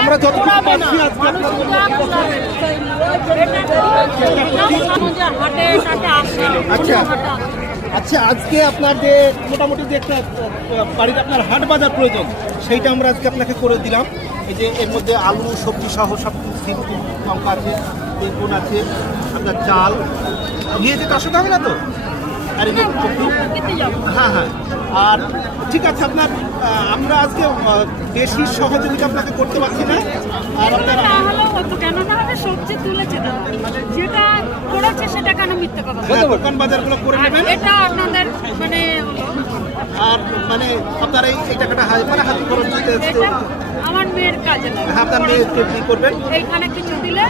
আমরা যতটুকু পারছি আজকে আচ্ছা। আচ্ছা আজকে আপনার যে মোটামুটি যে একটা বাড়িতে আপনার হাট বাজার প্রয়োজন, সেইটা আমরা আজকে আপনাকে করে দিলাম। এই যে এর মধ্যে আলু, সবজি সহ সব লঙ্কা আছে, বেগুন আছে, আপনার চাল। নিয়ে যেতে অসুবিধা হবে না তো? আর হ্যাঁ হ্যাঁ। আর ঠিক আছে আপনার আমরা আজকে বেশি সহযোগিতা আপনাকে করতে পারছি না। আর আপনার সবজি তুলেছে না যেটা করেছে সেটা কেন মিথ্যে কথা হ্যাঁ, দোকান বাজারগুলো করে আর নেবেন। এটা আপনাদের মানে আর মানে আপনার এই এই টাকাটা হাই- মানে হাতে খরচ আমার মেয়ের কাজে লাগে। হ্যাঁ আপনার মেয়েকে কি করবেন? এইখানে কিছু দিলে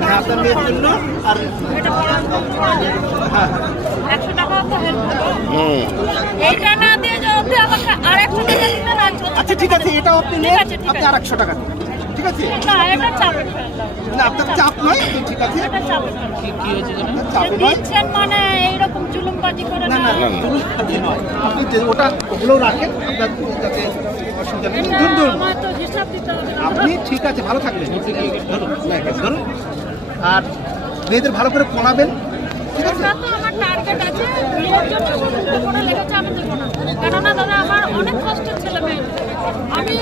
হ্যাঁ আপনার মেয়ের জন্য আর এটা। হ্যাঁ। একশো টাকা তো হেল্প এইটা না দিয়ে যদি আমাকে আর একশো টাকা দিলে না চলবে। আচ্ছা ঠিক আছে এটাও আপনি ঠিক নেন। আছে, ঠিক আপনি আছে। আর একশো টাকা দিন। ঠিক আছে? না আপনার চাপ নয় আপনি ঠিক আছে। আপনি ওটা রাখেন আপনার যাতে অসুবিধা নেই। ধরুন ধরুন। আপনি ঠিক আছে ভালো থাকবেন। ধরুন ধরুন। আর মেয়েদের ভালো করে পড়াবেন। ঠিক আছে? আমার টার্গেট আছে জন্য শুধু লেগেছে আমি দেবো না। কেননা দাদা অনেক কষ্টের ছেলে মেয়ে আমি